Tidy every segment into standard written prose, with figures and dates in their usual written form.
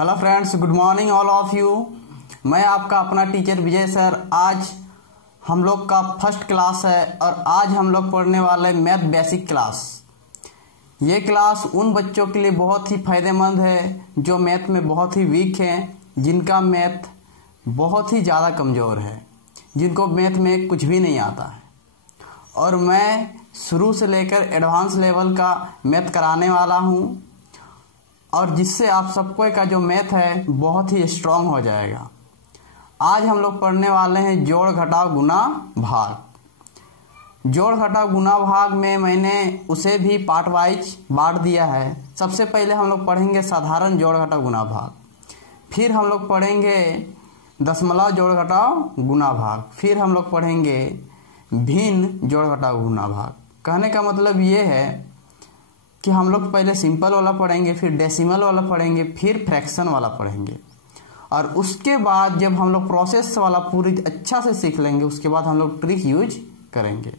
Hello friends, good morning all of you. मैं आपका अपना टीचर विजय सर। आज हम लोग का फर्स्ट क्लास है और आज हम लोग पढ़ने वाले मैथ बेसिक क्लास। ये क्लास उन बच्चों के लिए बहुत ही फायदेमंद है जो मैथ में बहुत ही वीक हैं, जिनका मैथ बहुत ही ज़्यादा कमज़ोर है, जिनको मैथ में कुछ भी नहीं आता है। और मैं शुरू से लेकर एडवांस लेवल का मैथ कराने वाला हूँ और जिससे आप सबको का जो मैथ है बहुत ही स्ट्रांग हो जाएगा। आज हम लोग पढ़ने वाले हैं जोड़ घटाव गुना भाग। जोड़ घटाव गुना भाग में मैंने उसे भी पार्ट वाइज बांट दिया है। सबसे पहले हम लोग पढ़ेंगे साधारण जोड़ घटाव गुना भाग, फिर हम लोग पढ़ेंगे दशमलव जोड़ घटाव गुना भाग, फिर हम लोग पढ़ेंगे भिन्न जोड़ घटाव गुना भाग। कहने का मतलब ये है कि हम लोग पहले सिंपल वाला पढ़ेंगे, फिर डेसिमल वाला पढ़ेंगे, फिर फ्रैक्शन वाला पढ़ेंगे और उसके बाद जब हम लोग प्रोसेस वाला पूरी अच्छा से सीख लेंगे उसके बाद हम लोग ट्रिक यूज करेंगे।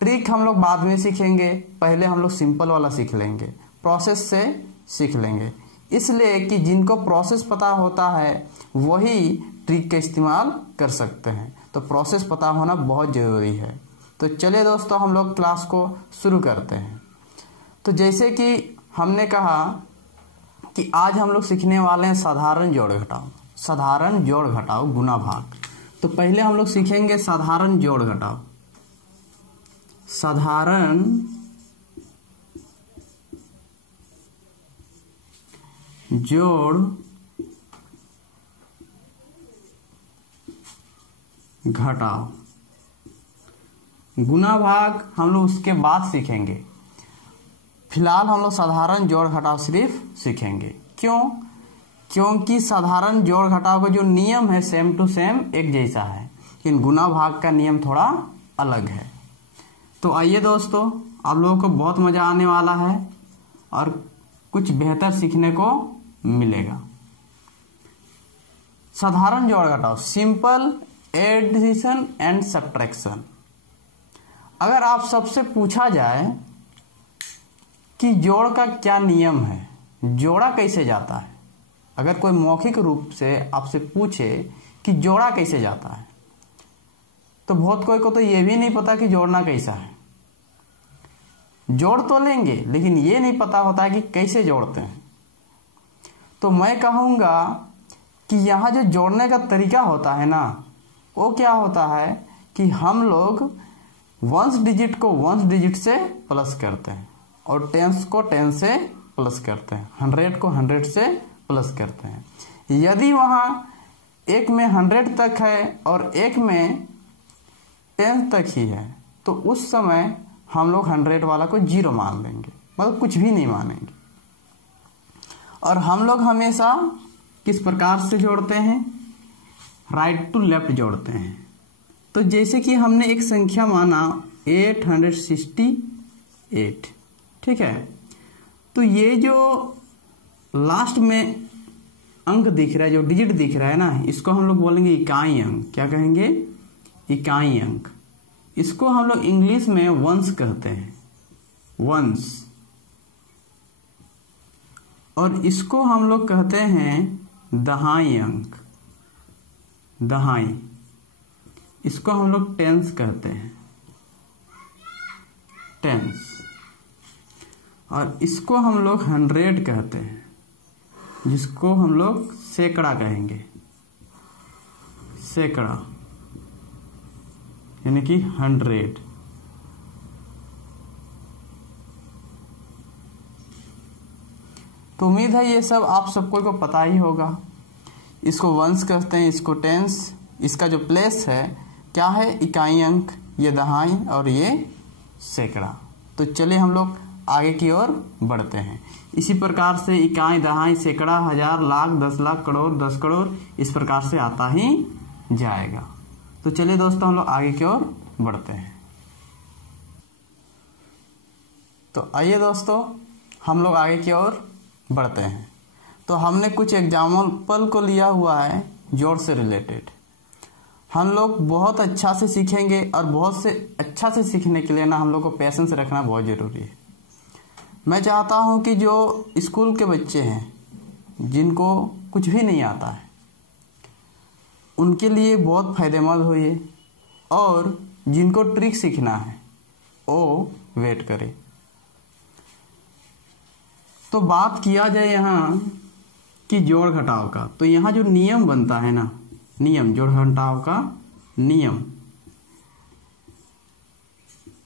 ट्रिक हम लोग बाद में सीखेंगे, पहले हम लोग सिंपल वाला सीख लेंगे, प्रोसेस से सीख लेंगे। इसलिए कि जिनको प्रोसेस पता होता है वही ट्रिक का इस्तेमाल कर सकते हैं, तो प्रोसेस पता होना बहुत ज़रूरी है। तो चलिए दोस्तों, हम लोग क्लास को शुरू करते हैं। तो जैसे कि हमने कहा कि आज हम लोग सीखने वाले हैं साधारण जोड़ घटाव गुना भाग। तो पहले हम लोग सीखेंगे साधारण जोड़ घटाव। साधारण जोड़ घटाव गुना भाग हम लोग उसके बाद सीखेंगे। फिलहाल हम लोग साधारण जोड़ घटाव सिर्फ सीखेंगे। क्यों? क्योंकि साधारण जोड़ घटाव का जो नियम है सेम टू सेम एक जैसा है, लेकिन गुना भाग का नियम थोड़ा अलग है। तो आइए दोस्तों, आप लोगों को बहुत मजा आने वाला है और कुछ बेहतर सीखने को मिलेगा। साधारण जोड़ घटाव, सिंपल एडिशन एंड सब्ट्रैक्शन। अगर आप सबसे पूछा जाए कि जोड़ का क्या नियम है, जोड़ा कैसे जाता है, अगर कोई मौखिक रूप से आपसे पूछे कि जोड़ा कैसे जाता है, तो बहुत कोई को तो ये भी नहीं पता कि जोड़ना कैसा है। जोड़ तो लेंगे लेकिन ये नहीं पता होता है कि कैसे जोड़ते हैं। तो मैं कहूँगा कि यहाँ जो जोड़ने का तरीका होता है ना, वो क्या होता है कि हम लोग वंस डिजिट को वंस डिजिट से प्लस करते हैं और टेंस को 10 से प्लस करते हैं, 100 को 100 से प्लस करते हैं। यदि वहाँ एक में 100 तक है और एक में 10 तक ही है तो उस समय हम लोग 100 वाला को 0 मान लेंगे, मतलब कुछ भी नहीं मानेंगे। और हम लोग हमेशा किस प्रकार से जोड़ते हैं? राइट टू लेफ्ट जोड़ते हैं। तो जैसे कि हमने एक संख्या माना 868, ठीक है, तो ये जो लास्ट में अंक दिख रहा है, जो डिजिट दिख रहा है ना, इसको हम लोग बोलेंगे इकाई अंक। क्या कहेंगे? इकाई अंक। इसको हम लोग इंग्लिश में वंस कहते हैं, वंस। और इसको हम लोग कहते हैं दहाई अंक, दहाई। इसको हम लोग टेंस कहते हैं, टेंस। और इसको हम लोग 100 कहते हैं, जिसको हम लोग सैकड़ा कहेंगे, सैकड़ा यानी कि 100। तो उम्मीद है ये सब आप सबको को पता ही होगा। इसको वंस कहते हैं, इसको टेंस। इसका जो प्लेस है क्या है? इकाई अंक, ये दहाई और ये सैकड़ा। तो चलिए हम लोग आगे की ओर बढ़ते हैं। इसी प्रकार से इकाई, दहाई, सैकड़ा, हजार, लाख, 10 लाख, करोड़, 10 करोड़, इस प्रकार से आता ही जाएगा। तो चलिए दोस्तों, हम लोग आगे की ओर बढ़ते हैं। तो आइए दोस्तों, हम लोग आगे की ओर बढ़ते हैं। तो हमने कुछ एग्जाम्पल को लिया हुआ है जोड़ से रिलेटेड। हम लोग बहुत अच्छा से सीखेंगे और बहुत से अच्छा से सीखने के लिए ना हम लोग को पेशेंस रखना बहुत ज़रूरी है। मैं चाहता हूं कि जो स्कूल के बच्चे हैं जिनको कुछ भी नहीं आता है उनके लिए बहुत फायदेमंद हो ये, और जिनको ट्रिक सीखना है वो वेट करे। तो बात किया जाए यहाँ कि जोड़ घटाव का, तो यहाँ जो नियम बनता है ना, नियम, जोड़ घटाव का नियम,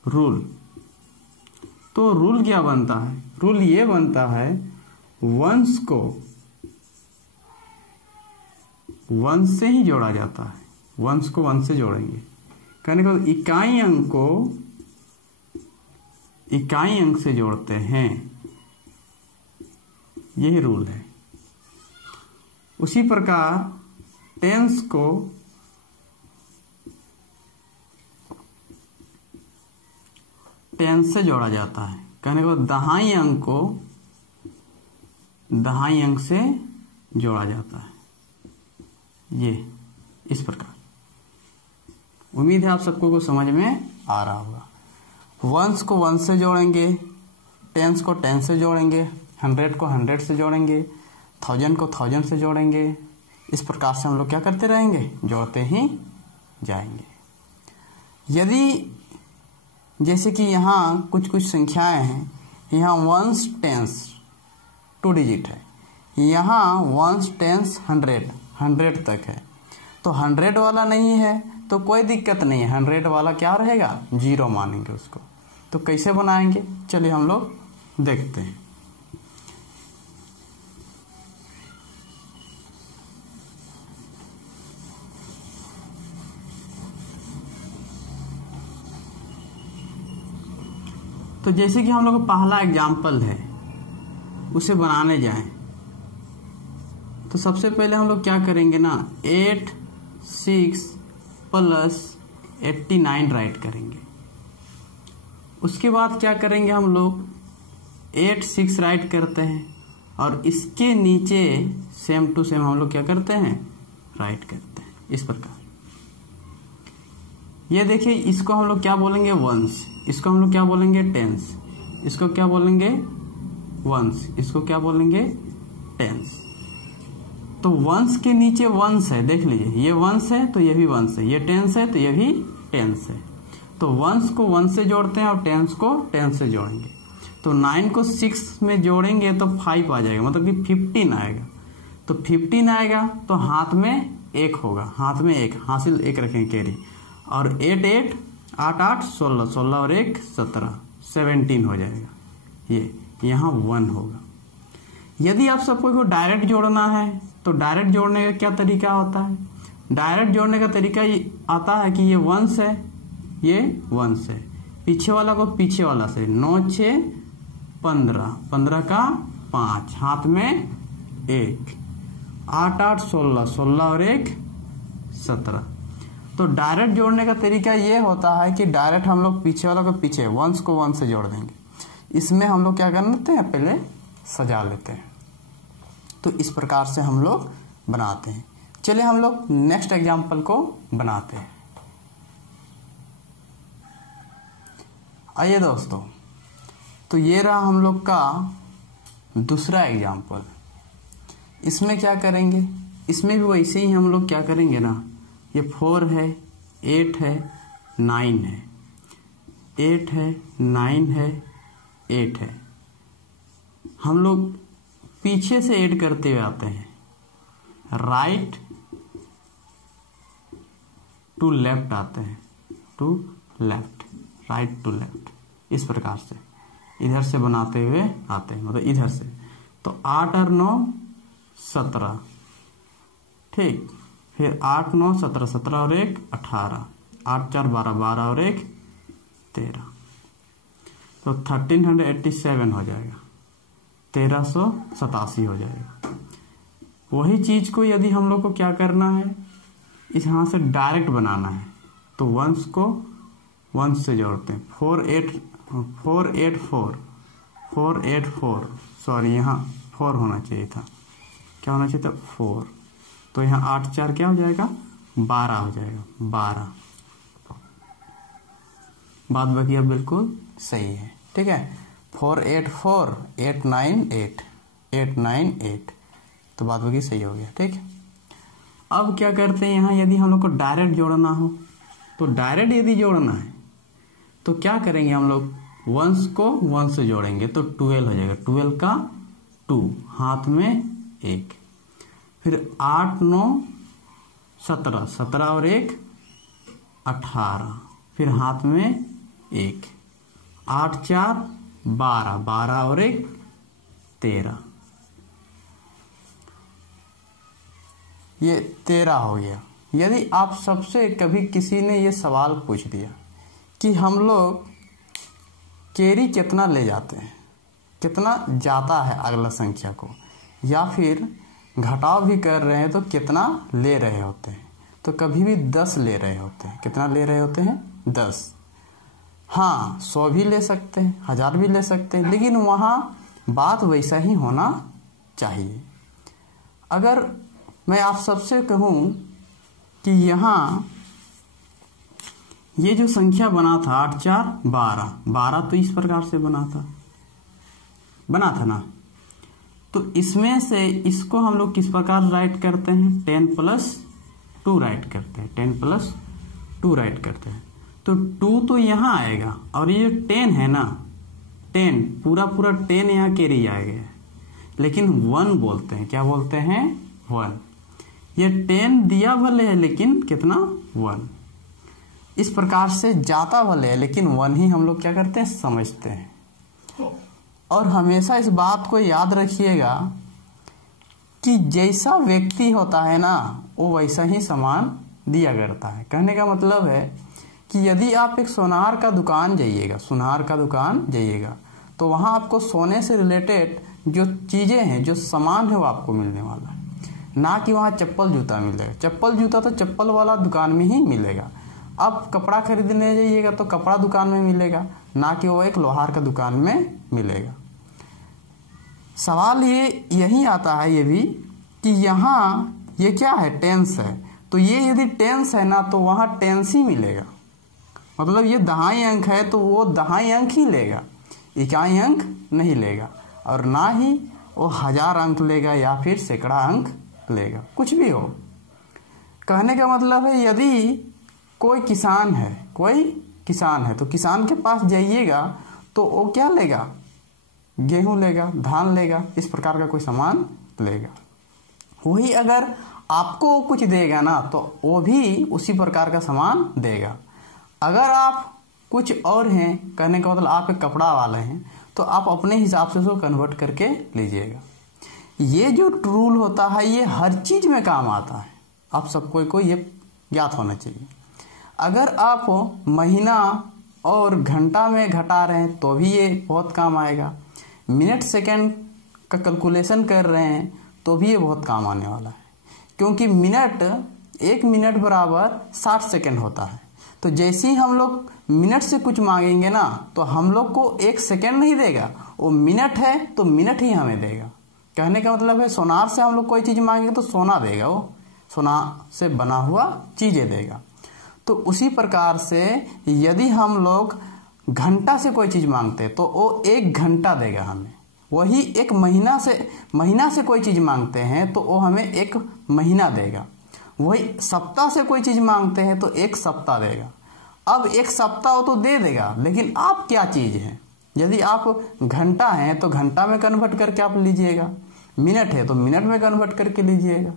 रूल, तो रूल क्या बनता है? रूल ये बनता है वंश को वंश से ही जोड़ा जाता है, वंश को वंश से जोड़ेंगे। कहने का इकाई अंक को इकाई अंक से जोड़ते हैं, यही रूल है। उसी प्रकार टेंस को टेंस से जोड़ा जाता है। कहने को दहाई अंक को दहाई अंक से जोड़ा जाता है, ये इस प्रकार। उम्मीद है आप सबको को समझ में आ रहा होगा। वंश को वंश से जोड़ेंगे, टेंस को टेंस से जोड़ेंगे, 100 को 100 से जोड़ेंगे, 1000 को 1000 से जोड़ेंगे। इस प्रकार से हम लोग क्या करते रहेंगे? जोड़ते ही जाएंगे। यदि जैसे कि यहाँ कुछ कुछ संख्याएं हैं, यहाँ वंश टेंस 2 डिजिट है, यहाँ वंश टेंस 100 तक है, तो 100 वाला नहीं है तो कोई दिक्कत नहीं है, 100 वाला क्या रहेगा? 0 मानेंगे उसको। तो कैसे बनाएंगे? चलिए हम लोग देखते हैं। तो जैसे कि हम लोग का पहला एग्जाम्पल है, उसे बनाने जाएं तो सबसे पहले हम लोग क्या करेंगे ना, 8 6 प्लस 89 राइट करेंगे। उसके बाद क्या करेंगे हम लोग, 8 6 राइट करते हैं और इसके नीचे सेम टू सेम हम लोग क्या करते हैं? राइट करते हैं, इस प्रकार। ये देखिए, इसको हम लोग क्या बोलेंगे? वंश। इसको हम लोग क्या बोलेंगे? टेंस। इसको क्या बोलेंगे? वंश। इसको क्या बोलेंगे? टेंस। तो वंश के नीचे वंश है, देख लीजिए, ये वंश है तो ये भी वंश है, ये टेंस है तो ये भी टेंस है। तो वंश को वंश से जोड़ते हैं और टेंस को टेंस से जोड़ेंगे। तो 9 को 6 में जोड़ेंगे तो 5 आ जाएगा, मतलब कि 15 आएगा। तो 15 आएगा तो हाथ में 1 होगा, हाथ में 1, हासिल 1 रखेंगे कैरी। और 8 8 8 8 16, 16 और 1 17, 17 हो जाएगा। ये यहाँ 1 होगा। यदि आप सबको डायरेक्ट जोड़ना है तो डायरेक्ट जोड़ने का क्या तरीका होता है? डायरेक्ट जोड़ने का तरीका ये आता है कि ये वंश है, ये वंश है, पीछे वाला को पीछे वाला से 9 6 15, 15 का 5, हाथ में 1, 8 8 16, 16 और 1 17। तो डायरेक्ट जोड़ने का तरीका ये होता है कि डायरेक्ट हम लोग पीछे वाला को पीछे, वंश को वंश से जोड़ देंगे। इसमें हम लोग क्या करते हैं? पहले सजा लेते हैं। तो इस प्रकार से हम लोग बनाते हैं। चलिए हम लोग नेक्स्ट एग्जाम्पल को बनाते हैं। आइए दोस्तों, तो ये रहा हम लोग का दूसरा एग्जाम्पल। इसमें क्या करेंगे? इसमें भी वैसे ही हम लोग क्या करेंगे ना, ये 4 है, 8 है, 9 है, 8 है, 9 है, 8 है। हम लोग पीछे से ऐड करते हुए आते हैं, राइट टू लेफ्ट आते हैं, two left, right to left, इस प्रकार से इधर से बनाते हुए आते हैं, मतलब इधर से। तो 8 और 9 17, ठीक। फिर 8 9 17, 17 और 1 18, 8 4 12, 12 और 1 13। तो 1387 हो जाएगा, 1387 हो जाएगा। वही चीज को यदि हम लोग को क्या करना है, इस यहाँ से डायरेक्ट बनाना है, तो वंश को वंश से जोड़ते हैं। 484, सॉरी यहाँ 4 होना चाहिए था, क्या होना चाहिए था? 4। तो यहाँ 8 4 क्या हो जाएगा? 12 हो जाएगा, 12। बात बाकी अब बिल्कुल सही है, ठीक है। 484 898 898 तो बात होगी सही हो गया। ठीक है, अब क्या करते हैं, यहाँ यदि हम लोग को डायरेक्ट जोड़ना हो तो डायरेक्ट यदि जोड़ना है तो क्या करेंगे, हम लोग वंस को वन से जोड़ेंगे तो 12 हो जाएगा। 12 का 2, हाथ में 1, फिर 8 9 17, 17 और 1 18, फिर हाथ में 1, 8 4 12, 12 और 1 13, ये 13 हो गया। यदि आप सबसे कभी किसी ने ये सवाल पूछ दिया कि हम लोग कैरी कितना ले जाते हैं, कितना जाता है अगला संख्या को, या फिर घटाव भी कर रहे हैं तो कितना ले रहे होते हैं, तो कभी भी 10 ले रहे होते हैं। कितना ले रहे होते हैं? 10। हाँ, 100 भी ले सकते हैं, 1000 भी ले सकते हैं, लेकिन वहाँ बात वैसा ही होना चाहिए। अगर मैं आप सबसे कहूँ कि यहाँ ये जो संख्या बना था 8 4 12, 12 तो इस प्रकार से बना था ना, तो इसमें से इसको हम लोग किस प्रकार राइट करते हैं? 10 + 2 राइट करते हैं, 10 + 2 राइट करते हैं। तो 2 तो यहाँ आएगा, और ये जो 10 है ना, 10 पूरा 10 यहाँ कैरी आएगा, लेकिन 1 बोलते हैं। क्या बोलते हैं? 1। ये 10 दिया भले है, लेकिन कितना? 1। इस प्रकार से जाता भले है, लेकिन 1 ही हम लोग क्या करते हैं? समझते हैं। और हमेशा इस बात को याद रखिएगा कि जैसा व्यक्ति होता है ना, वो वैसा ही सामान दिया करता है। कहने का मतलब है कि यदि आप एक सुनार का दुकान जाइएगा, तो वहाँ आपको सोने से रिलेटेड जो चीज़ें हैं, जो सामान है, वो आपको मिलने वाला है, ना कि वहाँ चप्पल जूता मिलेगा। चप्पल जूता तो चप्पल वाला दुकान में ही मिलेगा। आप कपड़ा खरीदने जाइएगा तो कपड़ा दुकान में मिलेगा, ना कि वो एक लोहार का दुकान में मिलेगा। सवाल यही आता है ये भी कि यहाँ ये क्या है? टेंस है। तो ये यदि टेंस है ना, तो वहाँ टेंस ही मिलेगा। मतलब ये दहाई अंक है तो वो दहाई अंक ही लेगा, इकाई अंक नहीं लेगा, और ना ही वो 1000 अंक लेगा या फिर सैकड़ा अंक लेगा, कुछ भी हो। कहने का मतलब है यदि कोई किसान है तो किसान के पास जाइएगा तो वो क्या लेगा? गेहूं लेगा, धान लेगा, इस प्रकार का कोई सामान लेगा। वही अगर आपको कुछ देगा ना, तो वो भी उसी प्रकार का सामान देगा। अगर आप कुछ और हैं, कहने का मतलब आप एक कपड़ा वाले हैं, तो आप अपने हिसाब से उसको कन्वर्ट करके लीजिएगा। ये जो रूल होता है ये हर चीज में काम आता है, आप सबको ये ज्ञात होना चाहिए। अगर आप महीना और घंटा में घटा रहे हैं तो भी ये बहुत काम आएगा। मिनट सेकंड का कैलकुलेशन कर रहे हैं तो भी ये बहुत काम आने वाला है, क्योंकि 1 मिनट बराबर 60 सेकंड होता है। तो जैसे ही हम लोग मिनट से कुछ मांगेंगे ना, तो हम लोग को 1 सेकंड नहीं देगा, वो मिनट है तो मिनट ही हमें देगा। कहने का मतलब है सोनार से हम लोग कोई चीज मांगेंगे तो सोना देगा, वो सोना से बना हुआ चीजें देगा। तो उसी प्रकार से यदि हम लोग घंटा से कोई चीज मांगते हैं तो वो 1 घंटा देगा हमें। वही एक महीना से कोई चीज मांगते हैं तो वो हमें 1 महीना देगा। वही सप्ताह से कोई चीज मांगते हैं तो 1 सप्ताह देगा। अब 1 सप्ताह हो तो दे देगा, लेकिन आप क्या चीज है? यदि आप घंटा हैं तो घंटा में कन्वर्ट करके आप लीजिएगा, मिनट है तो मिनट में कन्वर्ट करके लीजिएगा।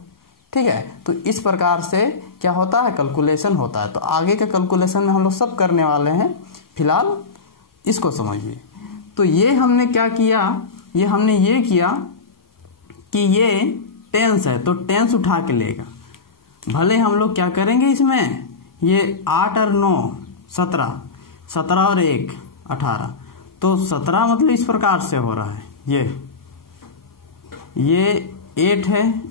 ठीक है, तो इस प्रकार से क्या होता है? कैलकुलेशन होता है। तो आगे के कैलकुलेशन में हम लोग सब करने वाले हैं, फिलहाल इसको समझिए। तो ये हमने क्या किया? हमने ये किया कि ये टेंस है तो टेंस उठा के लेगा। भले हम लोग क्या करेंगे इसमें, ये 8 और 9 17, 17 और 1 18, तो 17 मतलब इस प्रकार से हो रहा है, ये 8 है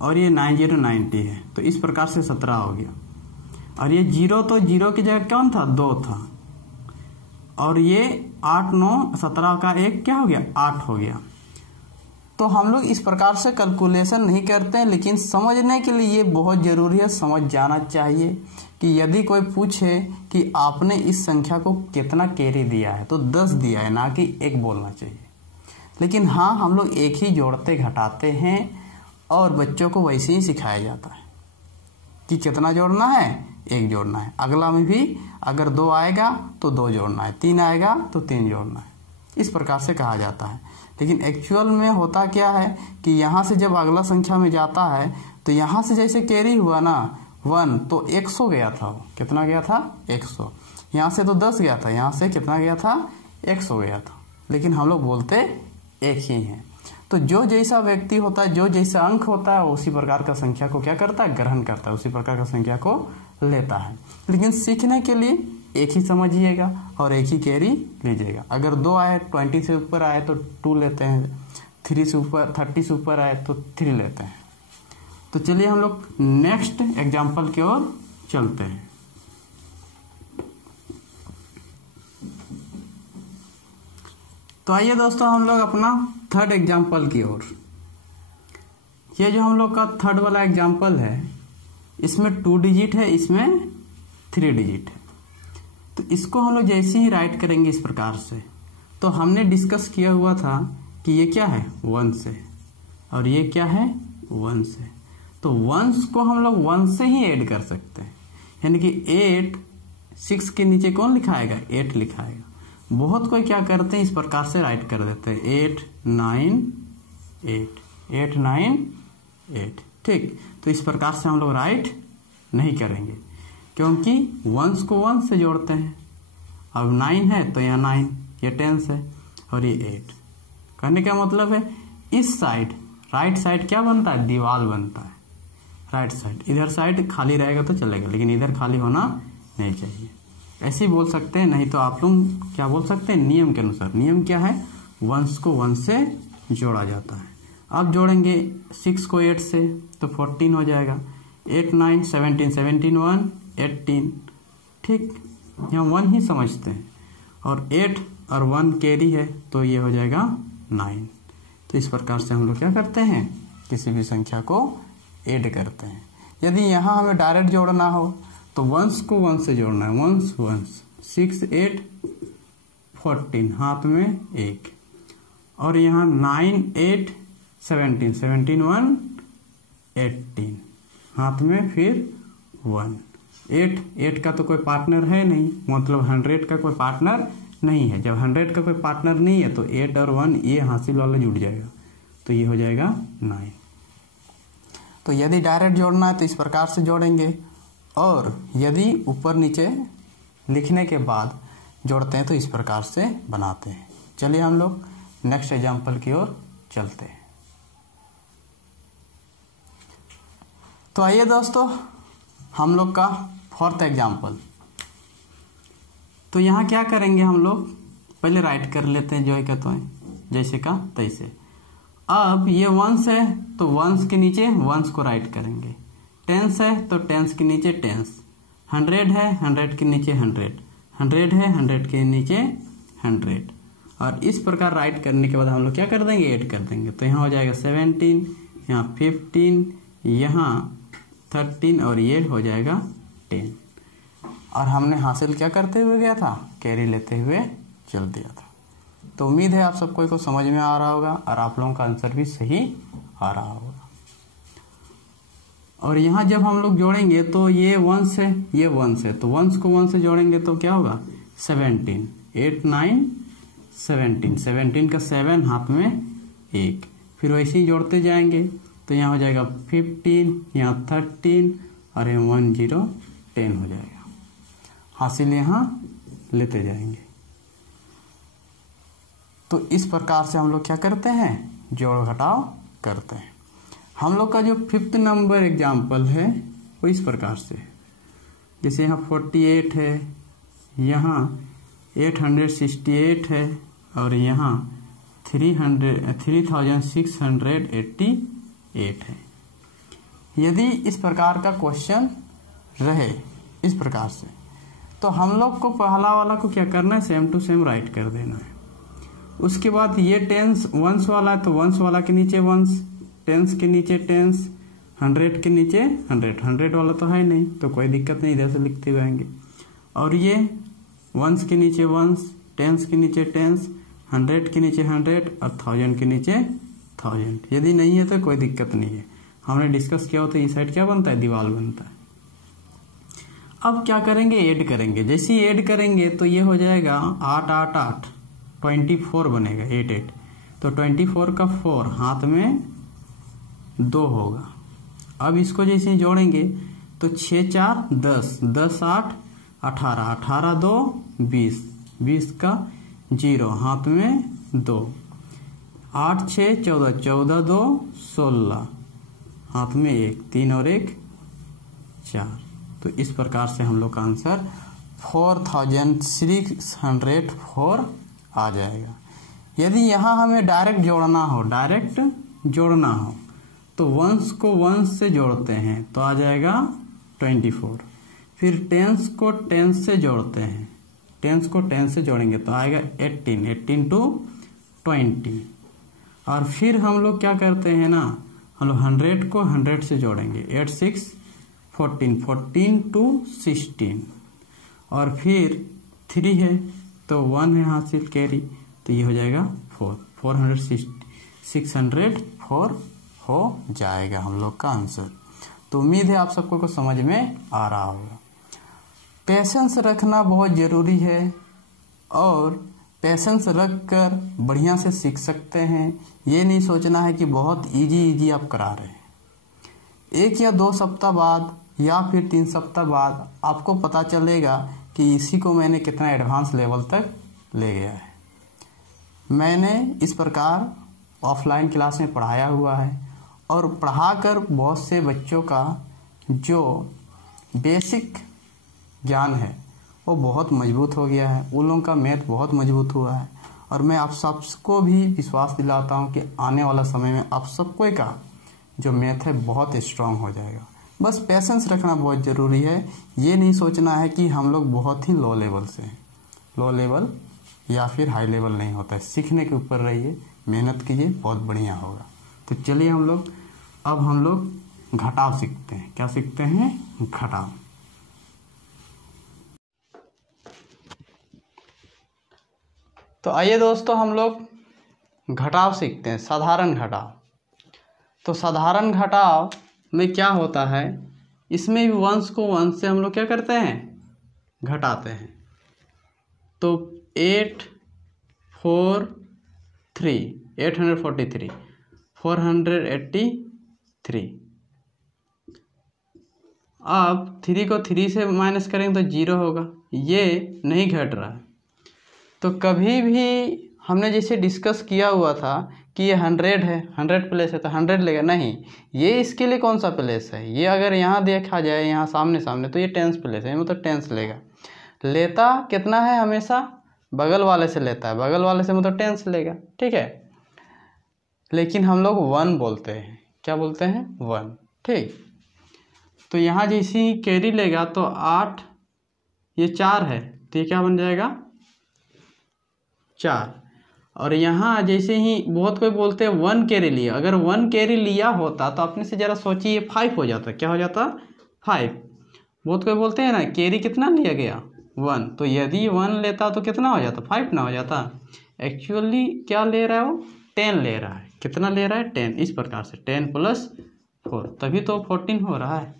और ये 90 90 है, तो इस प्रकार से 17 हो गया। और ये 0 तो 0 की जगह कौन था? 2 था। और ये 8 9 17 का 1 क्या हो गया? 8 हो गया। तो हम लोग इस प्रकार से कैलकुलेशन नहीं करते हैं, लेकिन समझने के लिए ये बहुत जरूरी है, समझ जाना चाहिए कि यदि कोई पूछे कि आपने इस संख्या को कितना कैरी दिया है तो 10 दिया है, ना कि 1 बोलना चाहिए। लेकिन हाँ, हम लोग 1 ही जोड़ते घटाते हैं, और बच्चों को वैसे ही सिखाया जाता है कि कितना जोड़ना है, 1 जोड़ना है। अगला में भी अगर 2 आएगा तो 2 जोड़ना है, 3 आएगा तो 3 जोड़ना है, इस प्रकार से कहा जाता है। लेकिन एक्चुअल में होता क्या है कि यहाँ से जब अगला संख्या में जाता है तो यहाँ से जैसे कैरी हुआ ना 1 तो 100 गया था। वो कितना गया था? 100। यहाँ से तो 10 गया था, यहाँ से कितना गया था? 100 गया था। लेकिन हम लोग बोलते एक ही हैं। तो जो जैसा व्यक्ति होता है, जो जैसा अंक होता है, उसी प्रकार का संख्या को क्या करता है? ग्रहण करता है, उसी प्रकार का संख्या को लेता है। लेकिन सीखने के लिए एक ही समझिएगा और एक ही कैरी लीजिएगा। अगर 2 आए, 20 से ऊपर आए तो 2 लेते हैं, 30 से ऊपर आए तो 3 लेते हैं। तो चलिए हम लोग नेक्स्ट एग्जाम्पल की ओर चलते हैं। तो आइए दोस्तों हम लोग अपना थर्ड एग्जाम्पल की ओर। ये जो हम लोग का थर्ड वाला एग्जाम्पल है, इसमें 2 डिजिट है, इसमें 3 डिजिट है। तो इसको हम लोग जैसे ही राइट करेंगे इस प्रकार से, तो हमने डिस्कस किया हुआ था कि ये क्या है? 1 से, और ये क्या है? 1 से। तो 1s को हम लोग 1 से ही ऐड कर सकते हैं, यानी कि 8, 6 के नीचे कौन लिखाएगा? 8 लिखाएगा। बहुत कोई क्या करते हैं, इस प्रकार से राइट कर देते हैं 8 9 8 8 9 8। ठीक, तो इस प्रकार से हम लोग राइट नहीं करेंगे, क्योंकि 1s को 1 से जोड़ते हैं। अब 9 है तो यहाँ 9, ये 10 है और ये 8। कहने का मतलब है इस साइड, राइट साइड क्या बनता है? दीवार बनता है। राइट साइड, इधर साइड खाली रहेगा तो चलेगा, लेकिन इधर खाली होना नहीं चाहिए। ऐसे ही बोल सकते हैं, नहीं तो आप लोग क्या बोल सकते हैं? नियम के अनुसार। नियम क्या है? 1s को 1 से जोड़ा जाता है। अब जोड़ेंगे 6 को 8 से तो 14 हो जाएगा। 8 9 17 17 1 18। ठीक, यहाँ 1 ही समझते हैं, और 8 और 1 कैरी है तो ये हो जाएगा 9। तो इस प्रकार से हम लोग क्या करते हैं? किसी भी संख्या को ऐड करते हैं। यदि यहाँ हमें डायरेक्ट जोड़ना हो तो 1s को 1 से जोड़ना है। 1s 6 8 14, हाथ में 1, और यहाँ 9 8 17 17 1 18, हाथ में फिर 1। 8 का तो कोई पार्टनर है नहीं, मतलब 100 का कोई पार्टनर नहीं है। जब 100 का कोई पार्टनर नहीं है तो 8 और 1 ये हासिल वाला जुड़ जाएगा, तो ये हो जाएगा 9। तो यदि डायरेक्ट जोड़ना है तो इस प्रकार से जोड़ेंगे, और यदि ऊपर नीचे लिखने के बाद जोड़ते हैं तो इस प्रकार से बनाते हैं। चलिए हम लोग नेक्स्ट एग्जाम्पल की ओर चलते हैं। तो आइए दोस्तों हम लोग का फोर्थ एग्जाम्पल। तो यहाँ क्या करेंगे हम लोग? पहले राइट कर लेते हैं, जो है कहते हैं जैसे का तैसे। अब ये 1s है तो 1s के नीचे 1s को राइट करेंगे। 10s है तो 10s के नीचे 10s। 100 है 100 के नीचे 100। 100 है 100 के नीचे 100। और इस प्रकार राइट करने के बाद हम लोग क्या कर देंगे? ऐड कर देंगे। तो यहाँ हो जाएगा 17, यहाँ 15, यहाँ 13, और ये हो जाएगा 10। और हमने हासिल क्या करते हुए गया था? कैरी लेते हुए चल दिया था। तो उम्मीद है आप सबको को समझ में आ रहा होगा और आप लोगों का आंसर भी सही आ रहा होगा। और यहाँ जब हम लोग जोड़ेंगे तो ये 1s है, ये 1s है, तो 1s को 1 से जोड़ेंगे तो क्या होगा? 17 8 9 17 17 का 7, हाथ में 1। फिर वैसे ही जोड़ते जाएंगे तो यहाँ हो जाएगा 15, यहाँ 13, और यहाँ 1 0 10 हो जाएगा। हासिल यहाँ लेते जाएंगे। तो इस प्रकार से हम लोग क्या करते हैं? जोड़ घटाव करते हैं। हम लोग का जो 5th नंबर एग्जाम्पल है वो इस प्रकार से, जैसे यहाँ 48 है, यहाँ 868 है, और यहाँ 3688 है। यदि इस प्रकार का क्वेश्चन रहे इस प्रकार से, तो हम लोग को पहला वाला को क्या करना है? सेम टू सेम राइट कर देना है। उसके बाद ये 10s 1s वाला है तो 1s वाला के नीचे 1s, 10s के नीचे 10s, 100 के नीचे 100। 100 वाला तो है नहीं तो कोई दिक्कत नहीं, इधर से लिखते हुए आएंगे। और ये 1s के नीचे 1s, 10s के नीचे 10s, 100 के नीचे 100, और 1000 के नीचे 1000। यदि नहीं है तो कोई दिक्कत नहीं है। हमने डिस्कस किया होता है, इस साइड क्या बनता है, दीवार बनता है। अब क्या करेंगे, ऐड करेंगे। जैसे ही ऐड करेंगे तो ये हो जाएगा 8 8 8 24 बनेगा, 8 8। तो 24 का 4 हाथ में 2 होगा। अब इसको जैसे ही जोड़ेंगे तो 6 4 10, 10 8 18, 18 2 20, 20 का 0 हाथ में 2, 8 6 14, 14 2 16 हाथ में 1, 3 और 1 4। तो इस प्रकार से हम लोग का आंसर 4604 आ जाएगा। यदि यहाँ हमें डायरेक्ट जोड़ना हो तो वंस को वंस से जोड़ते हैं तो आ जाएगा 24। फिर टेंस को टेंस से जोड़ते हैं, टेंस को टेंस से जोड़ेंगे तो आएगा 18, 18 to 20। और फिर हम लोग क्या करते हैं ना, हम लोग 100 को 100 से जोड़ेंगे, 8 6 14, 14 to 16। और फिर 3 है तो 1 है हासिल कैरी, तो ये हो जाएगा 4, 604 हो जाएगा हम लोग का आंसर। तो उम्मीद है आप सबको को समझ में आ रहा होगा। पेशेंस रखना बहुत ज़रूरी है और पेशेंस रख कर बढ़िया से सीख सकते हैं। ये नहीं सोचना है कि बहुत इजी आप करा रहे हैं। 1 या 2 सप्ताह बाद या फिर 3 सप्ताह बाद आपको पता चलेगा कि इसी को मैंने कितना एडवांस लेवल तक ले गया है। मैंने इस प्रकार ऑफलाइन क्लास में पढ़ाया हुआ है और पढ़ाकर बहुत से बच्चों का जो बेसिक ज्ञान है वो बहुत मजबूत हो गया है, उन लोगों का मैथ बहुत मजबूत हुआ है। और मैं आप सबको भी विश्वास दिलाता हूँ कि आने वाला समय में आप सबको का जो मैथ है बहुत स्ट्रांग हो जाएगा। बस पेशेंस रखना बहुत ज़रूरी है। ये नहीं सोचना है कि हम लोग बहुत ही लो लेवल से हैं। लो लेवल या फिर हाई लेवल नहीं होता है, सीखने के ऊपर रहिए, मेहनत कीजिए, बहुत बढ़िया होगा। तो चलिए हम लोग घटाव सीखते हैं। क्या सीखते हैं? घटाव। तो आइए दोस्तों हम लोग घटाव सीखते हैं, साधारण घटाव। तो साधारण घटाव में क्या होता है, इसमें भी वंश को वंश से हम लोग क्या करते हैं, घटाते हैं। तो 843 483। अब 3 को 3 से माइनस करेंगे तो 0 होगा, ये नहीं घट रहा है। तो कभी भी हमने जैसे डिस्कस किया हुआ था कि ये 100 है, 100 प्लेस है तो 100 लेगा, नहीं, ये इसके लिए कौन सा प्लेस है, ये अगर यहाँ देखा जाए यहाँ सामने तो ये 10 प्लेस है, मतलब 10 लेगा। लेता कितना है, हमेशा बगल वाले से लेता है, बगल वाले से मतलब 10 लेगा, ठीक है। लेकिन हम लोग 1 बोलते हैं, क्या बोलते हैं, 1, ठीक। तो यहाँ जैसे ही कैरी लेगा तो 8, ये 4 है तो ये क्या बन जाएगा, 4। और यहाँ जैसे ही बहुत कोई बोलते हैं 1 कैरी लिया, अगर 1 कैरी लिया होता तो अपने से ज़रा सोचिए 5 हो जाता, क्या हो जाता, 5। बहुत कोई बोलते हैं ना कैरी कितना लिया गया, 1, तो यदि 1 लेता तो कितना हो जाता, 5 ना हो जाता। एक्चुअली क्या ले रहा है वो, 10 ले रहा है। कितना ले रहा है, 10। इस प्रकार से 10 + 4, तभी तो 14 हो रहा है।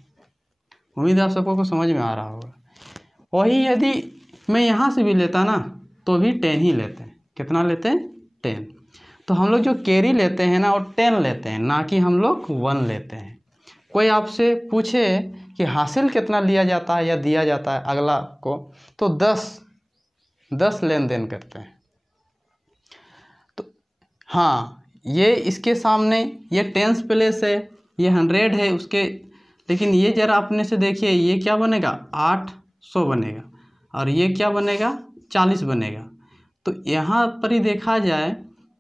उम्मीद है आप सबको को समझ में आ रहा होगा। वही यदि मैं यहाँ से भी लेता ना तो भी 10 ही लेते हैं। कितना लेते हैं, 10। तो हम लोग जो कैरी लेते हैं ना वो 10 लेते हैं, ना कि हम लोग 1 लेते हैं। कोई आपसे पूछे कि हासिल कितना लिया जाता है या दिया जाता है अगला को, तो 10 लेन देन करते हैं। तो हाँ, ये इसके सामने ये 10 प्लेस है, ये 100 है उसके, लेकिन ये ज़रा अपने से देखिए, ये क्या बनेगा, 800 बनेगा, और ये क्या बनेगा, 40 बनेगा। तो यहाँ पर ही देखा जाए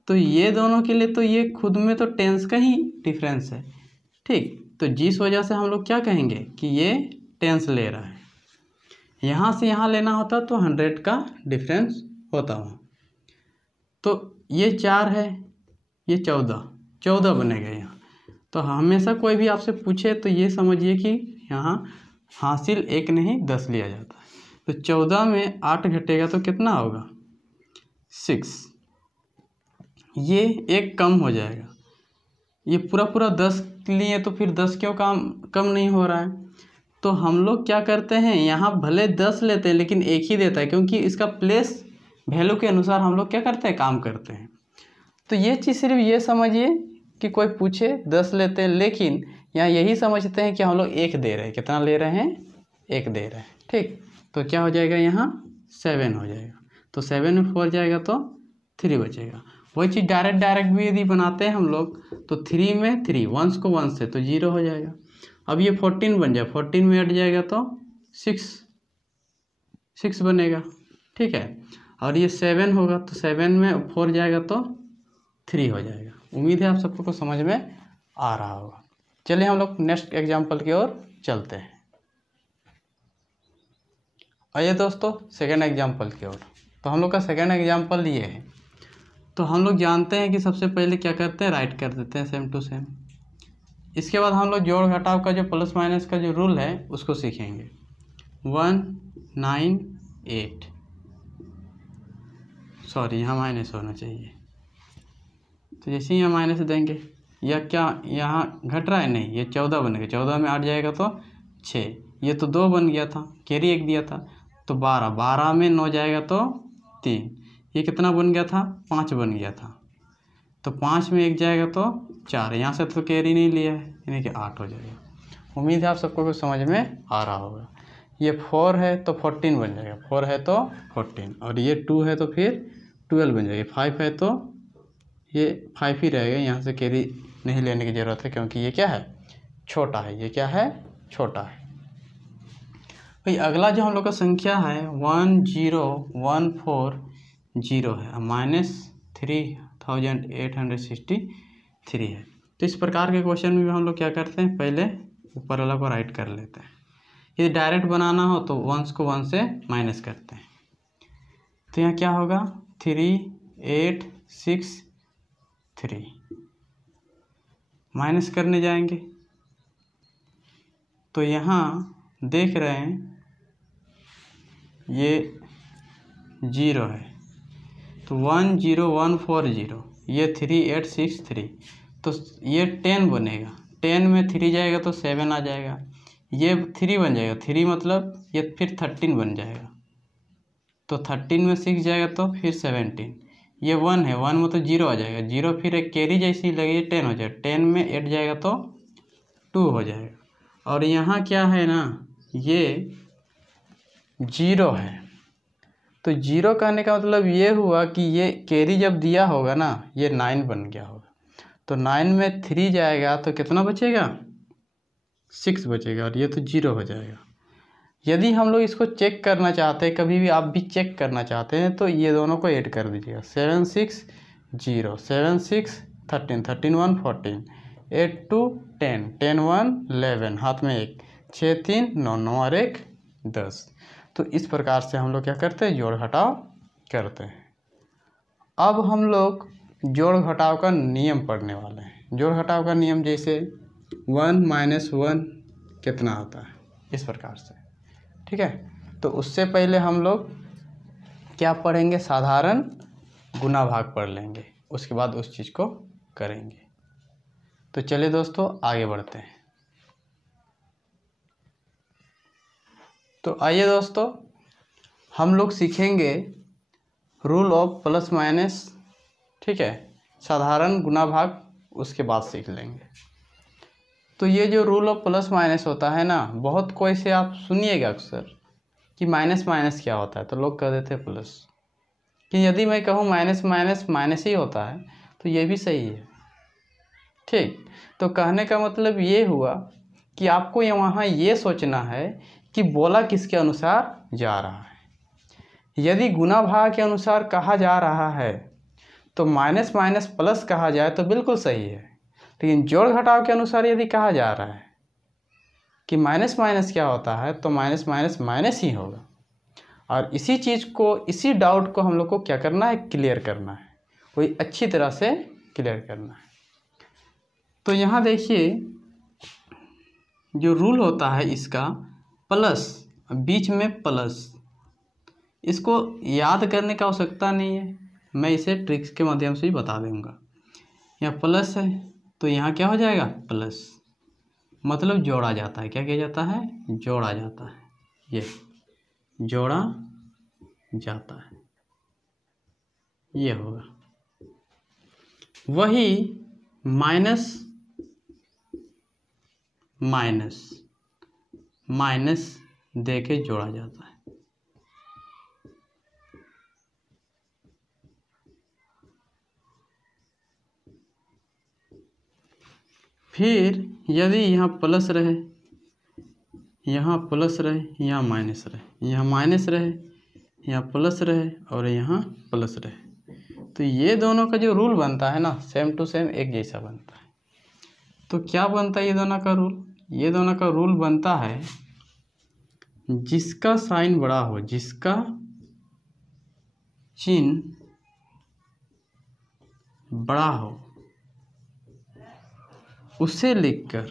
तो ये दोनों के लिए तो ये खुद में तो 10 का ही डिफरेंस है, ठीक। तो जिस वजह से हम लोग क्या कहेंगे कि ये 10 ले रहा है। यहाँ से यहाँ लेना होता तो 100 का डिफरेंस होता वहाँ। तो ये 4 है, ये 14 बनेगा यहाँ। तो हमेशा कोई भी आपसे पूछे तो ये समझिए कि यहाँ हासिल 1 नहीं 10 लिया जाता है। तो 14 में 8 घटेगा तो कितना होगा, 6। ये 1 कम हो जाएगा, ये पूरा 10 लिए तो फिर 10 क्यों कम नहीं हो रहा है। तो हम लोग क्या करते हैं, यहाँ भले 10 लेते हैं लेकिन एक ही देता है, क्योंकि इसका प्लेस वैल्यू के अनुसार हम लोग क्या करते हैं, काम करते हैं। तो ये चीज़ सिर्फ ये समझिए कि कोई पूछे 10 लेते हैं, लेकिन यहाँ यही समझते हैं कि हम लोग 1 दे रहे हैं। कितना ले रहे हैं, 1 दे रहे हैं। ठीक, तो क्या हो जाएगा, यहाँ 7 हो जाएगा। तो 7 में 4 जाएगा तो 3 बचेगा। वही चीज़ डायरेक्ट भी यदि बनाते हैं हम लोग तो 3 में 3 1 को 1 से तो 0 हो जाएगा। अब ये 14 बन जाए, 14 में 8 जाएगा तो 6 बनेगा। ठीक है, और ये 7 होगा तो 7 में 4 जाएगा तो 3 हो जाएगा। उम्मीद है आप सबको को समझ में आ रहा होगा। चलिए हम लोग नेक्स्ट एग्जाम्पल की ओर चलते हैं। आइए दोस्तों सेकेंड एग्जाम्पल की ओर। तो हम लोग का सेकेंड एग्जाम्पल ये है। तो हम लोग जानते हैं कि सबसे पहले क्या करते हैं, राइट कर देते हैं सेम टू सेम। इसके बाद हम लोग जोड़ घटाव का जो प्लस माइनस का जो रूल है उसको सीखेंगे। 1 9 8, सॉरी यहाँ माइनस होना चाहिए। तो जैसे ही यहाँ माइनस देंगे, या क्या यहाँ घट रहा है, नहीं, ये 14 बनेगा। 14 में 8 जाएगा तो 6, ये तो 2 बन गया था, कैरी 1 दिया था तो 12, 12 में 9 जाएगा तो 3, ये कितना बन गया था, 5 बन गया था। तो 5 में 1 जाएगा तो 4, यहाँ से तो कैरी नहीं लिया है, यानी कि 8 हो जाएगा। उम्मीद है आप सबको कुछ समझ में आ रहा होगा। ये 4 है तो 14 बन जाएगा, 4 है तो 14, और ये 2 है तो फिर 12 बन जाएगी। 5 है तो ये 5 ही रहेगा, यहाँ से कैरी नहीं लेने की ज़रूरत है क्योंकि ये क्या है, छोटा है। ये क्या है, छोटा है। भाई अगला जो हम लोग का संख्या है 10140 है, -3863 है। तो इस प्रकार के क्वेश्चन में भी हम लोग क्या करते हैं, पहले ऊपर वाला को राइट कर लेते हैं। यदि डायरेक्ट बनाना हो तो 1 को 1 से माइनस करते हैं। तो यहाँ क्या होगा, 3863 माइनस करने जाएंगे तो यहाँ देख रहे हैं ये 0 है, तो 10140, ये 3863, तो ये 10 बनेगा। 10 में 3 जाएगा तो 7 आ जाएगा, ये 3 बन जाएगा, 3 मतलब ये फिर 13 बन जाएगा। तो 13 में 6 जाएगा तो फिर 17, ये 1 है, 1 मतलब 0 आ जाएगा, 0 फिर एक कैरी जैसी लगेगी 10 हो जाएगा। 10 में 8 जाएगा तो 2 हो जाएगा। और यहाँ क्या है ना, ये 0 है। तो 0 कहने का मतलब ये हुआ कि ये कैरी जब दिया होगा ना, ये 9 बन गया होगा। तो 9 में 3 जाएगा तो कितना बचेगा, 6 बचेगा, और ये तो 0 हो जाएगा। यदि हम लोग इसको चेक करना चाहते हैं, कभी भी आप भी चेक करना चाहते हैं, तो ये दोनों को ऐड कर दीजिएगा। 7 6 0, 7 6 13, 13 1 14, 8 2 10, 10 1 11, हाथ में 1, 6 3 9, 9 और 1 10। तो इस प्रकार से हम लोग क्या करते हैं, जोड़ घटाव करते हैं। अब हम लोग जोड़ घटाव का नियम पढ़ने वाले हैं। जोड़ घटाव का नियम जैसे 1 - 1 कितना होता है, इस प्रकार से। ठीक है, तो उससे पहले हम लोग क्या पढ़ेंगे, साधारण गुना भाग पढ़ लेंगे, उसके बाद उस चीज़ को करेंगे। तो चलिए दोस्तों आगे बढ़ते हैं। तो आइए दोस्तों हम लोग सीखेंगे रूल ऑफ प्लस माइनस। ठीक है, साधारण गुना भाग उसके बाद सीख लेंगे। तो ये जो रूल ऑफ प्लस माइनस होता है ना, बहुत कोई से आप सुनिएगा अक्सर कि माइनस माइनस क्या होता है, तो लोग कह देते हैं प्लस। कि यदि मैं कहूँ माइनस माइनस माइनस ही होता है तो ये भी सही है। ठीक, तो कहने का मतलब ये हुआ कि आपको वहाँ ये सोचना है कि बोला किसके अनुसार जा रहा है। यदि गुना भाग के अनुसार कहा जा रहा है तो माइनस माइनस प्लस कहा जाए तो बिल्कुल सही है, लेकिन जोड़ घटाव के अनुसार यदि कहा जा रहा है कि माइनस माइनस क्या होता है तो माइनस माइनस माइनस ही होगा। और इसी चीज़ को, इसी डाउट को हम लोग को क्या करना है, क्लियर करना है, वही अच्छी तरह से क्लियर करना है। तो यहाँ देखिए जो रूल होता है इसका प्लस, बीच में प्लस, इसको याद करने का आवश्यकता नहीं है, मैं इसे ट्रिक्स के माध्यम से ही बता दूंगा। यहाँ प्लस है तो यहाँ क्या हो जाएगा प्लस, मतलब जोड़ा जाता है। क्या किया जाता है? जोड़ा जाता है। ये जोड़ा जाता है, ये होगा। वही माइनस माइनस माइनस दे के जोड़ा जाता है। फिर यदि यहाँ प्लस रहे, यहाँ प्लस रहे, यहाँ माइनस रहे, यहाँ माइनस रहे, यहाँ प्लस रहे और यहाँ प्लस रहे, तो ये दोनों का जो रूल बनता है ना, सेम टू सेम एक जैसा बनता है। तो क्या बनता है ये दोनों का रूल? ये दोनों का रूल बनता है जिसका साइन बड़ा हो, जिसका चिन्ह बड़ा हो, उसे लिखकर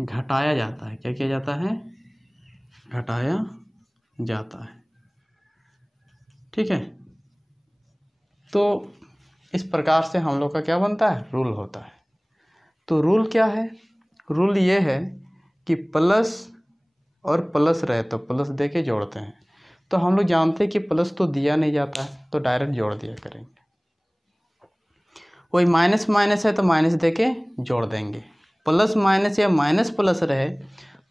घटाया जाता है। क्या किया जाता है? घटाया जाता है। ठीक है, तो इस प्रकार से हम लोग का क्या बनता है? रूल होता है। तो रूल क्या है? रूल ये है कि प्लस और प्लस रहे तो प्लस दे के जोड़ते हैं। तो हम लोग जानते हैं कि प्लस तो दिया नहीं जाता है, तो डायरेक्ट जोड़ दिया करेंगे। वही माइनस माइनस है तो माइनस दे के जोड़ देंगे। प्लस माइनस या माइनस प्लस रहे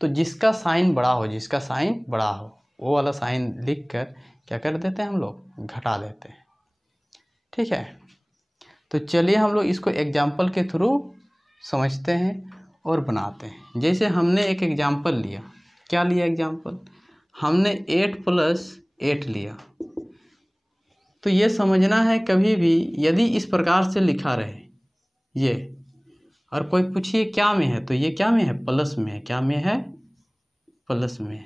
तो जिसका साइन बड़ा हो, जिसका साइन बड़ा हो, वो वाला साइन लिख कर क्या कर देते हैं हम लोग? घटा देते हैं। ठीक है, तो चलिए हम लोग इसको एग्जाम्पल के थ्रू समझते हैं और बनाते हैं। जैसे हमने एक एग्जाम्पल लिया, क्या लिया एग्जाम्पल? हमने 8 + 8 लिया। तो ये समझना है कभी भी यदि इस प्रकार से लिखा रहे ये, और कोई पूछिए क्या में है, तो ये क्या में है? प्लस में है। क्या में है? प्लस में है।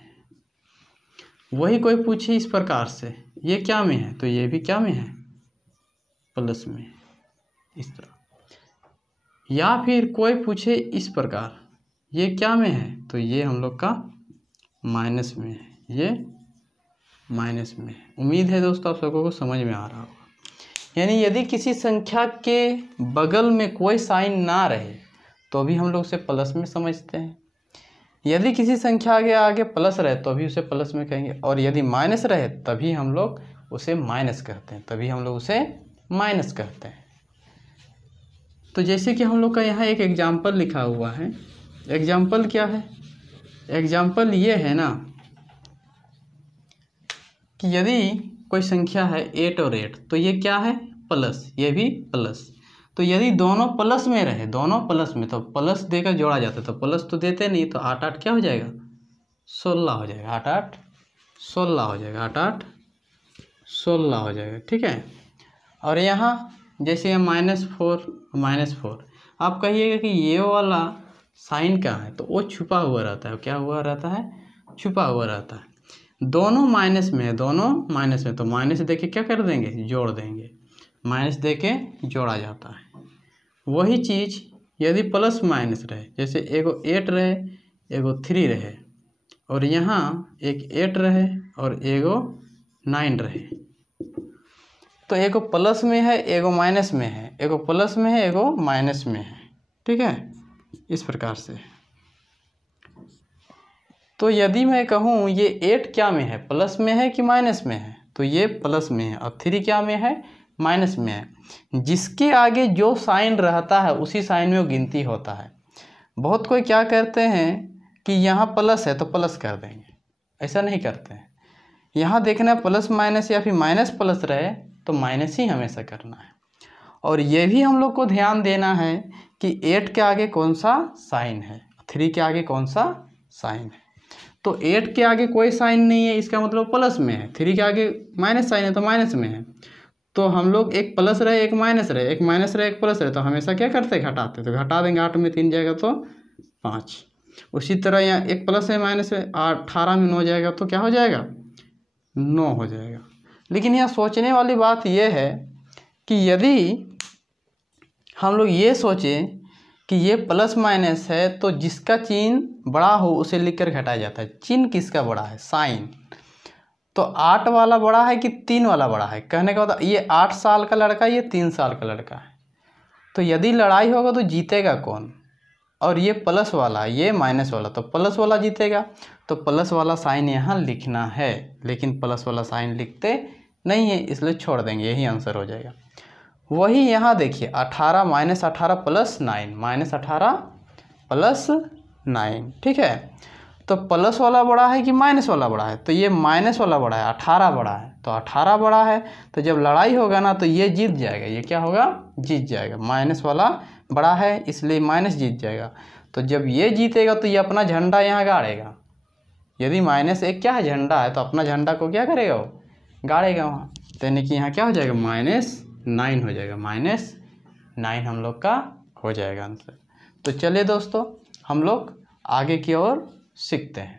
वही कोई पूछे इस प्रकार से ये क्या में है, तो ये भी क्या में है? प्लस में। इस तरह। या फिर कोई पूछे इस प्रकार ये क्या में है, तो ये हम लोग का माइनस में है, ये माइनस में है। उम्मीद है दोस्तों आप सबको समझ में आ रहा होगा। यानी यदि किसी संख्या के बगल में कोई साइन ना रहे तो भी हम लोग उसे प्लस में समझते हैं। यदि किसी संख्या के आगे प्लस रहे तो भी उसे प्लस में कहेंगे, और यदि माइनस रहे तभी हम लोग उसे माइनस कहते हैं, तभी हम लोग उसे माइनस कहते हैं। तो जैसे कि हम लोग का यहाँ एक एग्जाम्पल लिखा हुआ है। एग्जाम्पल क्या है? एग्जाम्पल ये है ना कि यदि कोई संख्या है 8 और 8, तो ये क्या है? प्लस, ये भी प्लस। तो यदि दोनों प्लस में रहे, दोनों प्लस में, तो प्लस देकर जोड़ा जाता है। तो प्लस तो देते नहीं, तो 8 8 क्या हो जाएगा? 16 हो जाएगा। 8 8 16 हो जाएगा। 8 8 16 हो जाएगा। ठीक है, और यहाँ जैसे -4 आप कहिएगा कि ये वाला साइन क्या है, तो वो छुपा हुआ रहता है। क्या हुआ रहता है? छुपा हुआ रहता है। दोनों माइनस में है, दोनों माइनस में, तो माइनस देके क्या कर देंगे? जोड़ देंगे। माइनस देके जोड़ा जाता है। वही चीज़ यदि प्लस माइनस रहे, जैसे एगो 8 रहे, एगो 3 रहे, और यहाँ एक 8 रहे और एगो 9 रहे, तो एगो प्लस में है, एगो माइनस में है, एगो प्लस में है, एगो माइनस में है। ठीक है, इस प्रकार से। तो यदि मैं कहूँ ये 8 क्या में है? प्लस में है कि माइनस में है? तो ये प्लस में है, और 3 क्या में है? माइनस में है। जिसके आगे जो साइन रहता है उसी साइन में वो गिनती होता है। बहुत कोई क्या करते हैं कि यहाँ प्लस है तो प्लस कर देंगे, ऐसा नहीं करते हैं। यहाँ देखना प्लस माइनस या फिर माइनस प्लस रहे तो माइनस ही हमेशा करना है। और ये भी हम लोग को ध्यान देना है कि 8 के आगे कौन सा साइन है, 3 के आगे कौन सा साइन है। तो 8 के आगे कोई साइन नहीं है, इसका मतलब प्लस में है। 3 के आगे माइनस साइन है तो माइनस में है। तो हम लोग एक प्लस रहे एक माइनस रहे, एक माइनस रहे एक प्लस रहे, तो हमेशा क्या करते? घटाते। तो घटा देंगे, 8 में 3 जाएगा तो 5। उसी तरह यहाँ एक प्लस है माइनस है, 18 में 9 जाएगा तो क्या हो जाएगा? 9 हो जाएगा। लेकिन यहाँ सोचने वाली बात यह है कि यदि हम लोग ये सोचें कि ये प्लस माइनस है तो जिसका चिन्ह बड़ा हो उसे लिखकर घटाया जाता है। चिन्ह किसका बड़ा है? साइन। तो 8 वाला बड़ा है कि 3 वाला बड़ा है? कहने का मतलब ये 8 साल का लड़का, ये 3 साल का लड़का है। तो यदि लड़ाई होगा तो जीतेगा कौन? और ये प्लस वाला है, ये माइनस वाला, तो प्लस वाला जीतेगा। तो प्लस वाला साइन यहाँ लिखना है, लेकिन प्लस वाला साइन लिखते नहीं है, इसलिए छोड़ देंगे, यही आंसर हो जाएगा। वही यहाँ देखिए 18 माइनस 18 प्लस 9, माइनस 18 प्लस 9, ठीक है। तो प्लस वाला बड़ा है कि माइनस वाला बड़ा है? तो ये माइनस वाला बड़ा है, 18 बड़ा है, तो 18 बड़ा है। तो जब लड़ाई होगा ना तो ये जीत जाएगा, ये क्या होगा? जीत जाएगा। माइनस वाला बड़ा है इसलिए माइनस जीत जाएगा। तो जब ये जीतेगा तो ये अपना झंडा यहाँ गाड़ेगा। यदि -1 क्या है? झंडा है, तो अपना झंडा को क्या करेगा? वो गाड़ेगा वहाँ। तो यानी कि यहाँ क्या हो जाएगा? -9 हो जाएगा, -9 हम लोग का हो जाएगा आंसर। तो चलिए दोस्तों, हम लोग आगे की ओर सीखते हैं।